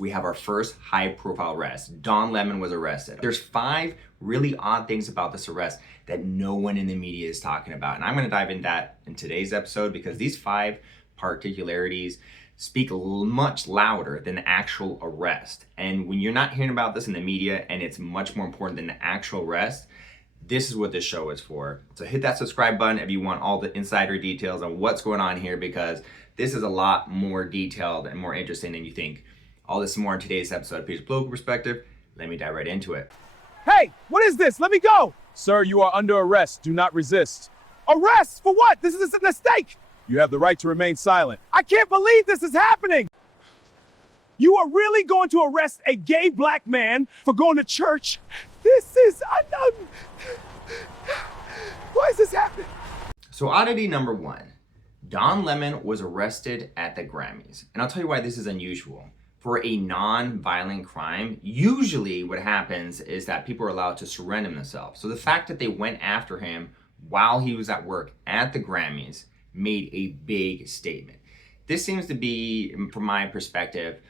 We have our first high profile arrest. Don Lemon was arrested. There's 5 really odd things about this arrest that no one in the media is talking about. And I'm gonna dive into that in today's episode because these 5 particularities speak much louder than the actual arrest. And when you're not hearing about this in the media and it's much more important than the actual arrest, this is what this show is for. So hit that subscribe button if you want all the insider details on what's going on here, because this is a lot more detailed and more interesting than you think. All this and more in today's episode of Peter's Political Perspective. Let me dive right into it. Hey, what is this? Let me go! Sir, you are under arrest. Do not resist. Arrest? For what? This is a mistake! You have the right to remain silent. I can't believe this is happening! You are really going to arrest a gay black man for going to church? This is unknown. Why is this happening? So oddity number 1. Don Lemon was arrested at the Grammys. And I'll tell you why this is unusual. For a non-violent crime, usually what happens is that people are allowed to surrender themselves. So the fact that they went after him while he was at work at the Grammys made a big statement. This seems to be, from my perspective,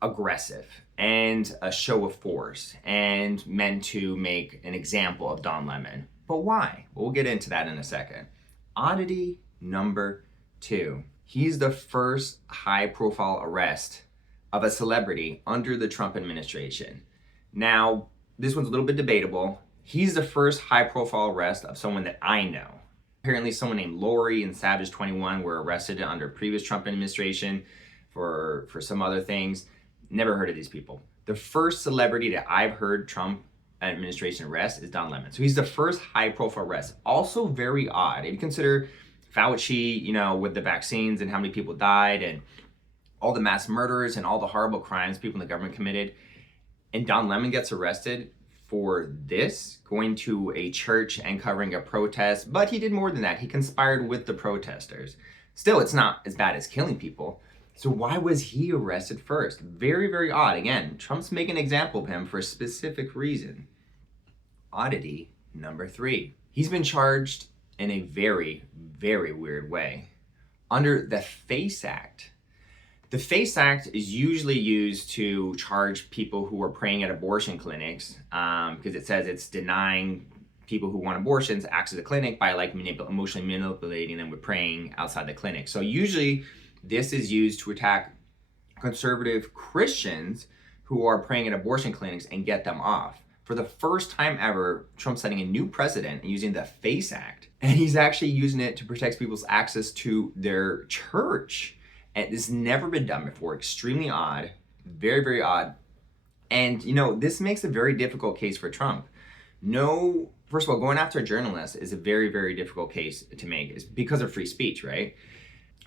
aggressive and a show of force and meant to make an example of Don Lemon. But why? We'll get into that in a second. Oddity number 2. He's the first high-profile arrest of a celebrity under the Trump administration. Now, this one's a little bit debatable. He's the first high-profile arrest of someone that I know. Apparently someone named Lori and Savage 21 were arrested under previous Trump administration for some other things. Never heard of these people. The first celebrity that I've heard Trump administration arrest is Don Lemon. So he's the first high-profile arrest. Also very odd. If you consider Fauci, with the vaccines and how many people died and all the mass murders and all the horrible crimes people in the government committed, and Don Lemon gets arrested for this, going to a church and covering a protest. But he did more than that. He conspired with the protesters. Still, it's not as bad as killing people. So why was he arrested first? Very, very odd. Again, Trump's making an example of him for a specific reason. Oddity number 3. He's been charged in a very, very weird way. Under the FACE Act. The FACE Act is usually used to charge people who are praying at abortion clinics because it says it's denying people who want abortions access to the clinic by emotionally manipulating them with praying outside the clinic. So usually this is used to attack conservative Christians who are praying at abortion clinics and get them off. For the first time ever, Trump's setting a new precedent using the FACE Act, and he's actually using it to protect people's access to their church. And this has never been done before. Extremely odd. Very, very odd. And, this makes a very difficult case for Trump. No, first of all, going after a journalist is a very, very difficult case to make. It's because of free speech, right?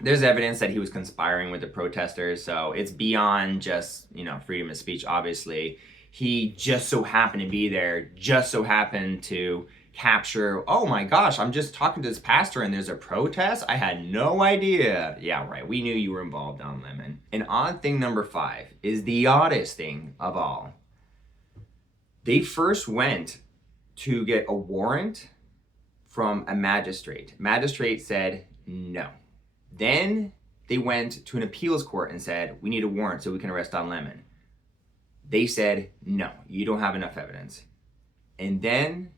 There's evidence that he was conspiring with the protesters. So it's beyond just, freedom of speech, obviously. He just so happened to be there, just so happened to capture, oh my gosh, I'm just talking to this pastor and there's a protest? I had no idea. Yeah, right, we knew you were involved, Don Lemon. And odd thing number 5 is the oddest thing of all. They first went to get a warrant from a magistrate. Magistrate said no. Then they went to an appeals court and said, we need a warrant so we can arrest Don Lemon. They said, no, you don't have enough evidence. And then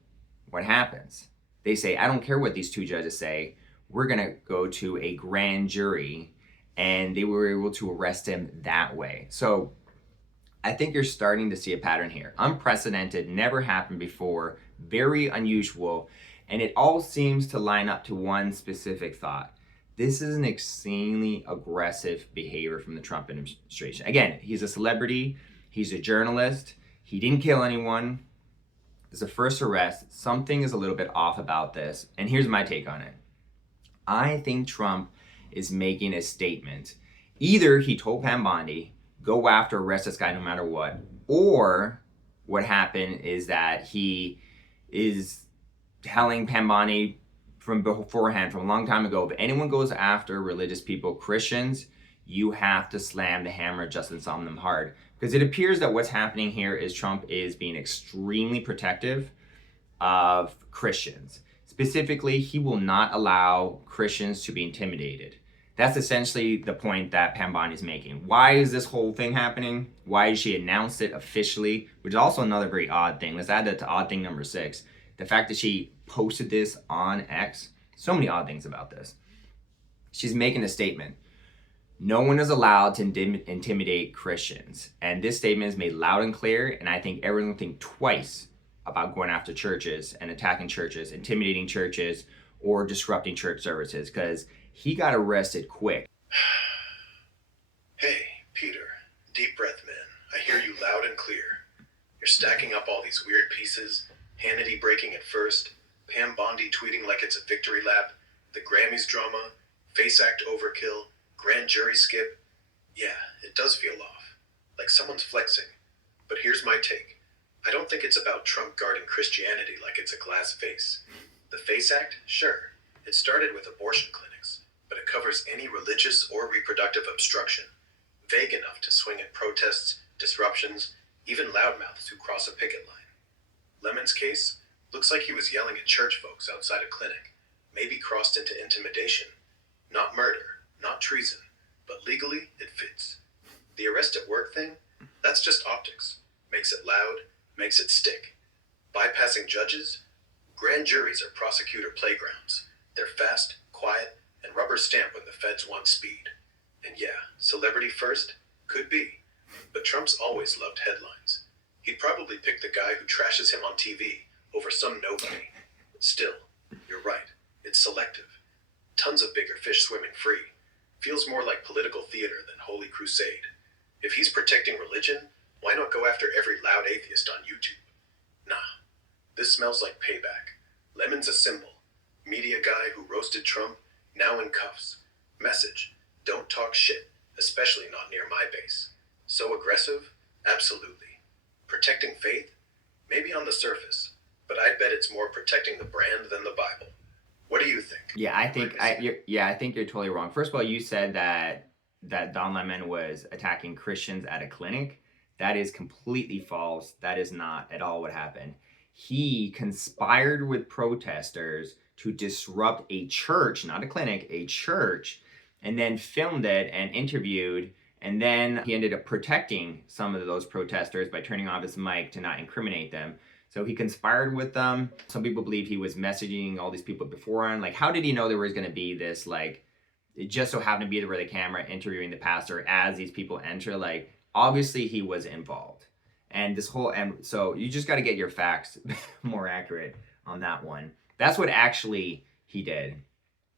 what happens? They say, I don't care what these 2 judges say. We're going to go to a grand jury. And they were able to arrest him that way. So I think you're starting to see a pattern here. Unprecedented, never happened before, very unusual. And it all seems to line up to one specific thought. This is an extremely aggressive behavior from the Trump administration. Again, he's a celebrity. He's a journalist. He didn't kill anyone. It's the first arrest. Something is a little bit off about this. And here's my take on it. I think Trump is making a statement. Either he told Pam Bondi, go after, arrest this guy no matter what. Or what happened is that he is telling Pam Bondi from beforehand, from a long time ago, if anyone goes after religious people, Christians, you have to slam the hammer of justice on them hard. Because it appears that what's happening here is Trump is being extremely protective of Christians. Specifically, he will not allow Christians to be intimidated. That's essentially the point that Pam Bondi is making. Why is this whole thing happening? Why did she announce it officially? Which is also another very odd thing. Let's add that to odd thing number 6. The fact that she posted this on X. So many odd things about this. She's making a statement. No one is allowed to intimidate Christians. And this statement is made loud and clear, and I think everyone will think twice about going after churches and attacking churches, intimidating churches, or disrupting church services, because he got arrested quick. Hey, Peter. Deep breath, man. I hear you loud and clear. You're stacking up all these weird pieces. Hannity breaking it first. Pam Bondi tweeting like it's a victory lap. The Grammys drama. Face act overkill. Grand jury skip. Yeah, it does feel off. Like someone's flexing. But here's my take. I don't think it's about Trump guarding Christianity like it's a glass vase. The Face Act? Sure. It started with abortion clinics, but it covers any religious or reproductive obstruction, vague enough to swing at protests, disruptions, even loudmouths who cross a picket line. Lemon's case looks like he was yelling at church folks outside a clinic, maybe crossed into intimidation. Not murder, not treason, but legally it fits. The arrest at work thing? That's just optics. Makes it loud, makes it stick. Bypassing judges? Grand juries are prosecutor playgrounds. They're fast, quiet, and rubber stamp when the feds want speed. And yeah, celebrity first? Could be. But Trump's always loved headlines. He'd probably pick the guy who trashes him on TV over some nobody. Still, you're right. It's selective. Tons of bigger fish swimming free. Feels more like political theater than Holy Crusade. If he's protecting religion, why not go after every loud atheist on YouTube? Nah. This smells like payback. Lemon's a symbol. Media guy who roasted Trump, now in cuffs. Message, don't talk shit, especially not near my base. So aggressive? Absolutely. Protecting faith? Maybe on the surface, but I'd bet it's more protecting the brand than the Bible. What do you think? Yeah, I think you're totally wrong. First of all, you said that Don Lemon was attacking Christians at a clinic. That is completely false. That is not at all what happened. He conspired with protesters to disrupt a church, not a clinic, a church, and then filmed it and interviewed. And then he ended up protecting some of those protesters by turning off his mic to not incriminate them. So he conspired with them. Some people believe he was messaging all these people beforehand. Like, how did he know there was going to be this, like, it just so happened to be there with the camera interviewing the pastor as these people enter? Like, obviously he was involved. And so you just got to get your facts more accurate on that one. That's what actually he did.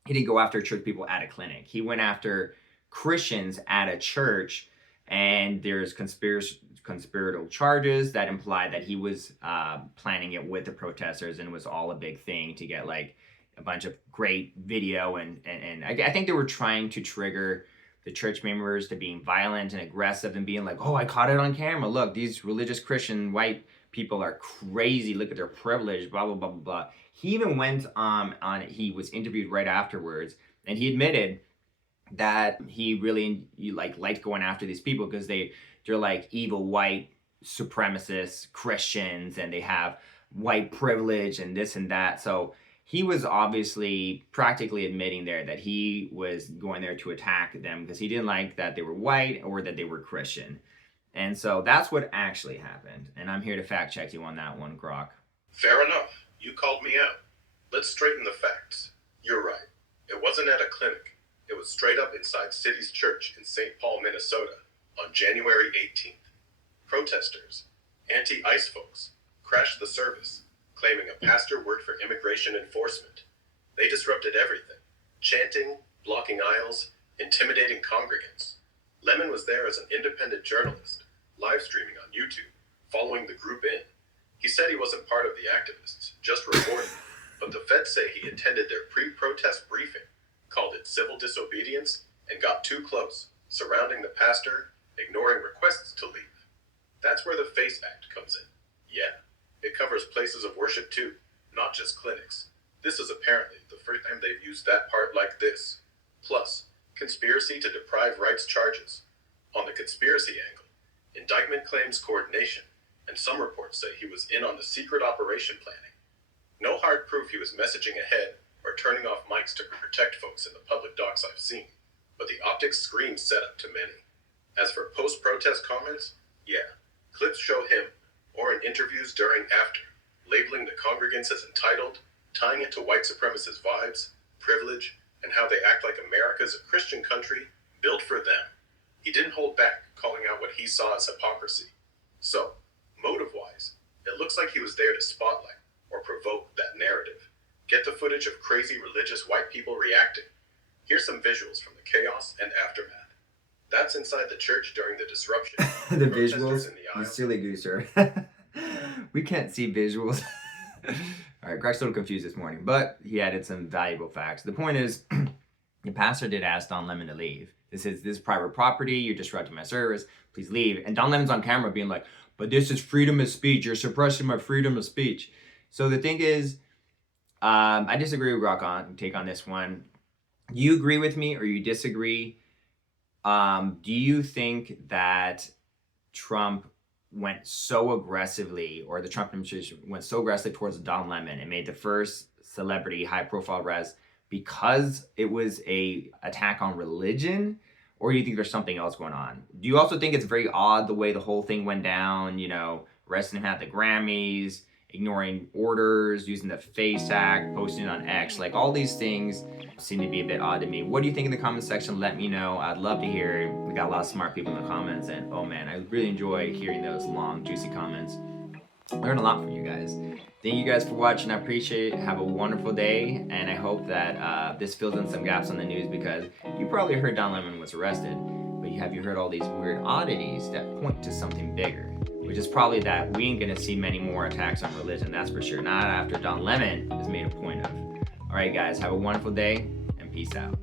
He didn't go after church people at a clinic. He went after Christians at a church, and there's conspiratorial charges that imply that he was planning it with the protesters, and it was all a big thing to get like a bunch of great video, and I think they were trying to trigger the church members to being violent and aggressive and being like, oh, I caught it on camera. Look, these religious Christian white people are crazy. Look at their privilege, blah, blah, blah, blah, blah. He even went he was interviewed right afterwards, and he admitted that he really liked going after these people because they're like evil white supremacist Christians, and they have white privilege and this and that. So he was obviously practically admitting there that he was going there to attack them because he didn't like that they were white or that they were Christian. And so that's what actually happened. And I'm here to fact check you on that one, Grok. Fair enough. You called me out. Let's straighten the facts. You're right. It wasn't at a clinic. It was straight up inside City's Church in St. Paul, Minnesota, on January 18th. Protesters, anti-ICE folks, crashed the service, claiming a pastor worked for immigration enforcement. They disrupted everything, chanting, blocking aisles, intimidating congregants. Lemon was there as an independent journalist, live streaming on YouTube, following the group in. He said he wasn't part of the activists, just reporting, but the feds say he attended their pre-protest briefing, called it civil disobedience, and got too close, surrounding the pastor, ignoring requests to leave. That's where the FACE Act comes in. Yeah, it covers places of worship too, not just clinics. This is apparently the first time they've used that part like this. Plus, conspiracy to deprive rights charges. On the conspiracy angle, indictment claims coordination, and some reports say he was in on the secret operation planning. No hard proof he was messaging ahead or turning off mics to protect folks in the public docs I've seen. but the optics scream setup to many. As for post-protest comments, yeah, clips show him, or in interviews during after, labeling the congregants as entitled, tying it to white supremacist vibes, privilege, and how they act like America's a Christian country built for them. He didn't hold back, calling out what he saw as hypocrisy. So, motive-wise, it looks like he was there to spotlight or provoke that narrative. Get the footage of crazy religious white people reacting. Here's some visuals from the chaos and aftermath. That's inside the church during the disruption. The Protesters visuals, in the you aisle. silly gooser. We can't see visuals. All right, Greg's a little confused this morning, but he added some valuable facts. The point is, the pastor did ask Don Lemon to leave. This is private property. You're disrupting my service. Please leave. And Don Lemon's on camera being like, but this is freedom of speech. You're suppressing my freedom of speech. So the thing is, I disagree with Rock on take on this one. Do you agree with me or you disagree? Do you think that Trump went so aggressively, or the Trump administration went so aggressively towards Don Lemon and made the first celebrity high-profile arrest because it was a attack on religion? Or do you think there's something else going on? Do you also think it's very odd the way the whole thing went down, you know, arresting him at the Grammys, ignoring orders, using the FACE Act, posting on X, like all these things seem to be a bit odd to me. What do you think in the comment section? Let me know. I'd love to hear it. We got a lot of smart people in the comments, and oh man, I really enjoy hearing those long, juicy comments. I learn a lot from you guys. Thank you guys for watching. I appreciate it. Have a wonderful day, and I hope that this fills in some gaps on the news, because you probably heard Don Lemon was arrested, but have you heard all these weird oddities that point to something bigger? Which is probably that we ain't gonna see many more attacks on religion, that's for sure. Not after Don Lemon has made a point of. All right, guys, have a wonderful day and peace out.